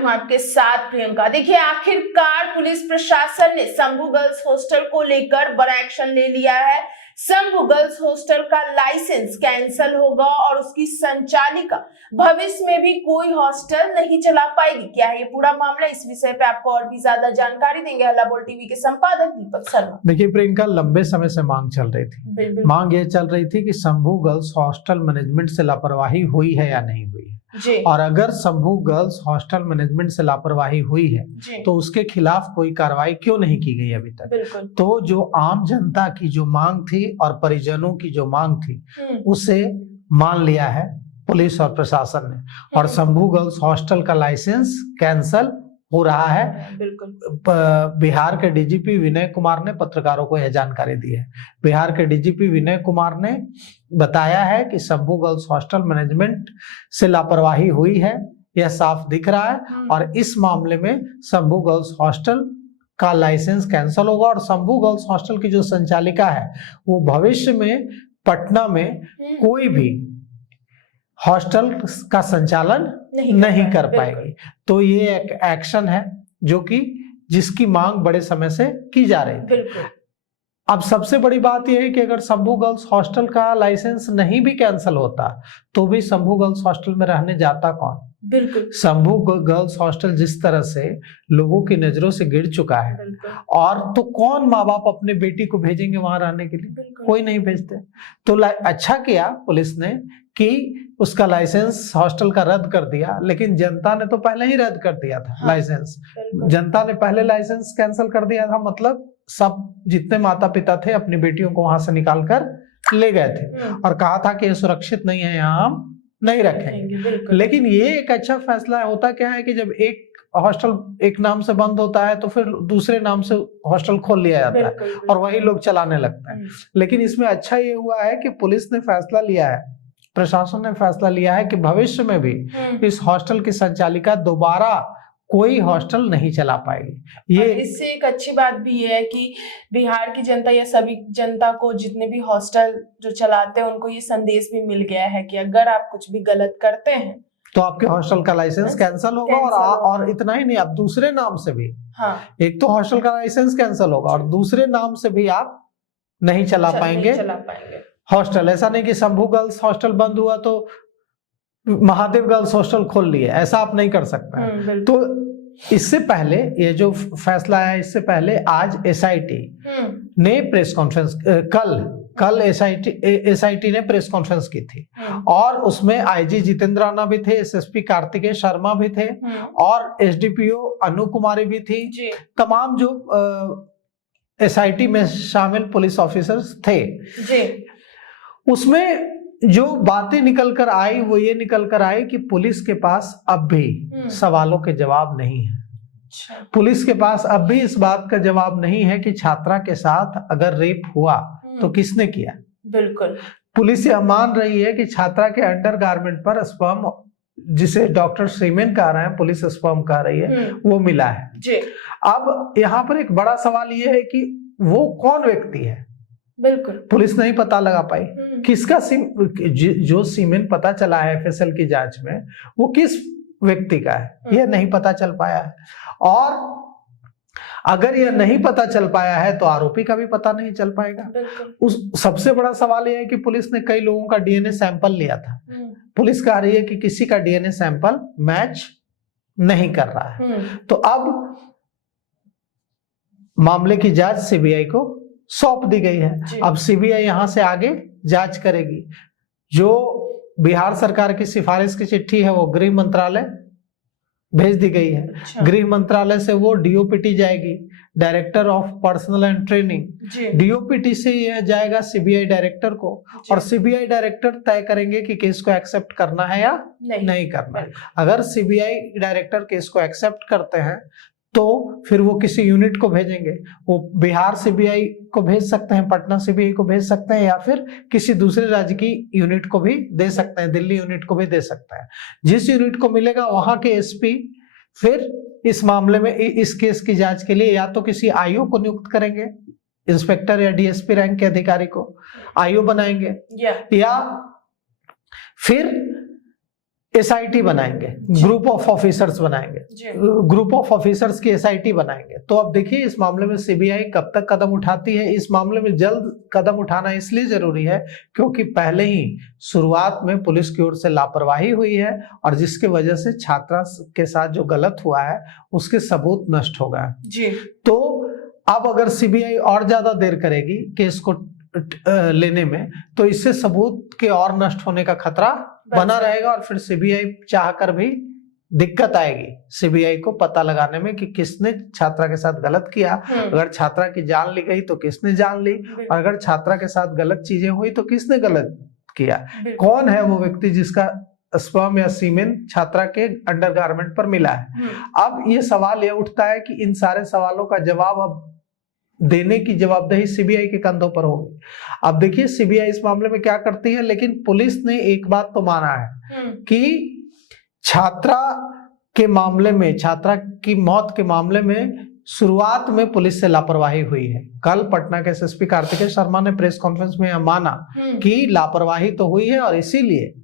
हूं आपके साथ प्रियंका। देखिए, आखिरकार पुलिस प्रशासन ने शंभू गर्ल्स हॉस्टल को लेकर बड़ा एक्शन ले लिया है। शंभू गर्ल्स हॉस्टल का लाइसेंस कैंसिल होगा और उसकी संचालिका भविष्य में भी कोई हॉस्टल नहीं चला पाएगी। क्या है ये पूरा मामला, इस विषय पे आपको और भी ज्यादा जानकारी देंगे हल्ला बोल टीवी के संपादक दीपक शर्मा। देखिए प्रियंका, लंबे समय से मांग चल रही थी। मांग ये चल रही थी कि शंभू गर्ल्स हॉस्टल मैनेजमेंट से लापरवाही हुई है या नहीं हुई है, और अगर शंभू गर्ल्स हॉस्टल मैनेजमेंट से लापरवाही हुई है तो उसके खिलाफ कोई कार्रवाई क्यों नहीं की गई अभी तक। तो जो आम जनता की जो मांग थी और परिजनों की जो मांग थी उसे मान लिया है पुलिस और प्रशासन ने, और शंभू गर्ल्स हॉस्टल का लाइसेंस कैंसल हो रहा है। बिहार के डीजीपी विनय कुमार ने पत्रकारों को यह जानकारी दी है। बिहार के डीजीपी विनय कुमार ने बताया है कि शंभू गर्ल्स हॉस्टल मैनेजमेंट से लापरवाही हुई है, यह साफ दिख रहा है, और इस मामले में शंभू गर्ल्स हॉस्टल का लाइसेंस कैंसिल होगा और शंभू गर्ल्स हॉस्टल की जो संचालिका है वो भविष्य में पटना में कोई भी हॉस्टल का संचालन नहीं कर पाएगी। तो ये एक एक्शन है जो कि जिसकी मांग बड़े समय से की जा रही थी। अब सबसे बड़ी बात यह है कि अगर शंभू गर्ल्स हॉस्टल का लाइसेंस नहीं भी कैंसिल होता तो भी शंभू गर्ल्स हॉस्टल में रहने जाता कौन। शंभू गर्ल्स हॉस्टल जिस तरह से लोगों की नजरों से गिर चुका है, और तो कौन माँ बाप अपने बेटी को भेजेंगे वहां रहने के लिए, कोई नहीं भेजते। तो अच्छा किया पुलिस ने कि उसका लाइसेंस हॉस्टल का रद्द कर दिया, लेकिन जनता ने तो पहले ही रद्द कर दिया था। लाइसेंस जनता ने पहले लाइसेंस कैंसिल कर दिया था, मतलब सब जितने माता पिता थे अपनी बेटियों को वहां से निकाल कर ले गए थे और कहा था कि ये सुरक्षित नहीं है, यहाँ हम नहीं रखेंगे। लेकिन ये एक अच्छा फैसला है। होता क्या है कि जब एक हॉस्टल एक नाम से बंद होता है तो फिर दूसरे नाम से हॉस्टल खोल लिया जाता है और वही लोग चलाने लगते हैं। लेकिन इसमें अच्छा ये हुआ है कि पुलिस ने फैसला लिया है, प्रशासन ने फैसला लिया है कि भविष्य में भी इस हॉस्टल की संचालिका दोबारा कोई हॉस्टल नहीं चला पाएगी। ये इससे एक अच्छी बात भी है कि बिहार की जनता या सभी जनता को, जितने भी हॉस्टल जो चलाते हैं, उनको ये संदेश भी मिल गया है कि अगर आप कुछ भी गलत करते हैं तो आपके हॉस्टल का लाइसेंस कैंसिल होगा। और इतना ही नहीं, आप दूसरे नाम से भी, एक तो हॉस्टल का लाइसेंस कैंसिल होगा और दूसरे नाम से भी आप नहीं चला पाएंगे हॉस्टल। ऐसा नहीं कि शंभू गर्ल्स हॉस्टल बंद हुआ तो महादेव गर्ल्स हॉस्टल खोल लिए, ऐसा आप नहीं कर सकते हैं। तो इससे पहले ये जो फैसला है, इससे पहले आज एसआईटी ने प्रेस कॉन्फ्रेंस, कल एसआईटी ने प्रेस कॉन्फ्रेंस की थी और उसमें आईजी जितेंद्र राणा भी थे, एसएसपी कार्तिकेय शर्मा भी थे और एसडीपीओ अनु कुमारी भी थी। तमाम जो एसआईटी में शामिल पुलिस ऑफिसर्स थे उसमें जो बातें निकल कर आई वो ये निकल कर आई कि पुलिस के पास अब भी सवालों के जवाब नहीं है। पुलिस के पास अब भी इस बात का जवाब नहीं है कि छात्रा के साथ अगर रेप हुआ तो किसने किया। बिल्कुल, पुलिस यह मान रही है कि छात्रा के अंडरगारमेंट पर स्पर्म, जिसे डॉक्टर सीमेन कह रहे हैं, पुलिस स्पर्म कह रही है, वो मिला है। अब यहाँ पर एक बड़ा सवाल ये है कि वो कौन व्यक्ति है। बिल्कुल, पुलिस नहीं पता लगा पाई किसका जो सीमेन पता चला है एफएसएल की जांच में वो किस व्यक्ति का है, यह नहीं पता चल पाया है। और अगर यह नहीं पता चल पाया है तो आरोपी का भी पता नहीं चल पाएगा। उस सबसे बड़ा सवाल यह है कि पुलिस ने कई लोगों का डीएनए सैंपल लिया था। पुलिस कह रही है कि किसी का डीएनए सैंपल मैच नहीं कर रहा है। तो अब मामले की जांच सीबीआई को सौंप दी गई है। अब सीबीआई यहां से आगे जांच करेगी। जो बिहार सरकार की सिफारिश की चिट्ठी है वो गृह मंत्रालय भेज दी गई है। गृह मंत्रालय से वो डीओपीटी जाएगी, director of personal and training. DOPT से यह जाएगा सीबीआई डायरेक्टर को और सीबीआई डायरेक्टर तय करेंगे कि केस को एक्सेप्ट करना है या नहीं करना है। अगर सीबीआई डायरेक्टर केस को एक्सेप्ट करते हैं तो फिर वो किसी यूनिट को भेजेंगे। वो बिहार सीबीआई को भेज सकते हैं, पटना सीबीआई को भेज सकते हैं, या फिर किसी दूसरे राज्य की यूनिट को भी दे सकते हैं, दिल्ली यूनिट को भी दे सकते हैं। जिस यूनिट को मिलेगा वहां के एसपी फिर इस मामले में, इस केस की जांच के लिए या तो किसी आईओ को नियुक्त करेंगे, इंस्पेक्टर या डीएसपी रैंक के अधिकारी को आईओ बनाएंगे, या फिर एसआईटी बनाएंगे, ग्रुप ऑफ ऑफिसर्स बनाएंगे, ग्रुप ऑफ ऑफिसर्स की एसआईटी बनाएंगे। तो अब देखिए इस मामले में सीबीआई कब तक कदम उठाती है। इस मामले में जल्द कदम उठाना इसलिए जरूरी है क्योंकि पहले ही शुरुआत में पुलिस की ओर से लापरवाही हुई है और जिसके वजह से छात्रा के साथ जो गलत हुआ है उसके सबूत नष्ट हो गए जी। तो अब अगर सीबीआई और ज्यादा देर करेगी केस को लेने में तो इससे सबूत के और नष्ट होने का खतरा बना रहेगा और फिर सीबीआई चाहकर भी दिक्कत आएगी सीबीआई को पता लगाने में कि किसने छात्रा के साथ गलत किया। अगर छात्रा की जान ली गई तो किसने जान ली और अगर छात्रा के साथ गलत चीजें हुई तो किसने गलत किया। कौन है वो व्यक्ति जिसका स्पर्म या सीमेन छात्रा के अंडरगारमेंट पर मिला है। अब ये सवाल ये उठता है कि इन सारे सवालों का जवाब अब देने की जवाबदेही सीबीआई के कंधों पर होगी। अब देखिए सीबीआई इस मामले में क्या करती है, लेकिन पुलिस ने एक बात तो माना है कि छात्रा के मामले में, छात्रा की मौत के मामले में शुरुआत में पुलिस से लापरवाही हुई है। कल पटना के एसएसपी कार्तिकेय शर्मा ने प्रेस कॉन्फ्रेंस में यह माना कि लापरवाही तो हुई है और इसीलिए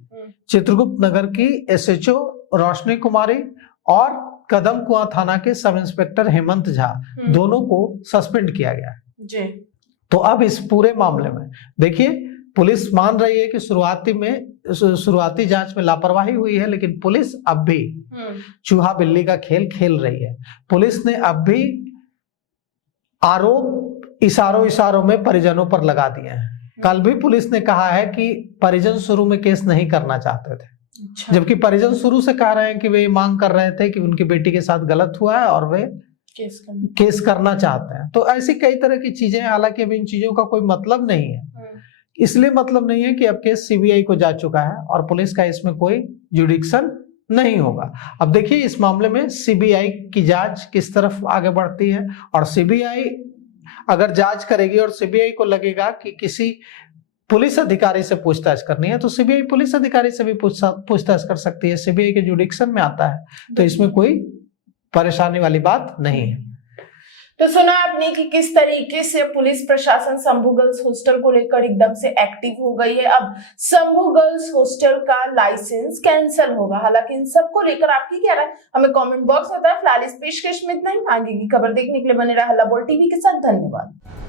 चित्रगुप्त नगर की एसएचओ रोशनी कुमारी और कदम कुआं थाना के सब इंस्पेक्टर हेमंत झा दोनों को सस्पेंड किया गया जी। तो अब इस पूरे मामले में देखिए पुलिस मान रही है कि शुरुआती जांच में लापरवाही हुई है, लेकिन पुलिस अब भी चूहा बिल्ली का खेल खेल रही है। पुलिस ने अब भी आरोप इशारों में परिजनों पर लगा दिए हैं। कल भी पुलिस ने कहा है कि परिजन शुरू में केस नहीं करना चाहते थे, जबकि परिजन शुरू से कह रहे हैं कि वे मांग कर रहे थे कि उनकी बेटी के साथ गलत हुआ है और वे केस करना चाहते हैं। तो ऐसी कई तरह की चीजें, हालांकि अब इन चीजों का कोई मतलब नहीं है। इसलिए मतलब नहीं है कि अब केस सीबीआई को जा चुका है और पुलिस का इसमें कोई जुडिक्शन नहीं होगा। अब देखिए इस मामले में सीबीआई की जांच किस तरफ आगे बढ़ती है और सीबीआई अगर जांच करेगी और सीबीआई को लगेगा कि किसी पुलिस अधिकारी से पूछताछ करनी है तो सीबीआई पुलिस अधिकारी से भी पूछताछ कर सकती है। सीबीआई के जुडिक्शन में आता है, तो इसमें कोई परेशानी वाली बात नहीं है। तो सुना आपने कि किस तरीके से पुलिस प्रशासन शंभू गर्ल्स हॉस्टल को लेकर एकदम से एक्टिव हो गई है। अब शंभू गर्ल्स हॉस्टल का लाइसेंस कैंसिल होगा। हालांकि इन सबको लेकर आपकी क्या राय हमें कमेंट बॉक्स में बताएं। फिलहाल इस पेशकश में इतना ही। आगे की खबर देखने के लिए बने रहा हल्ला बोल टीवी के साथ। धन्यवाद।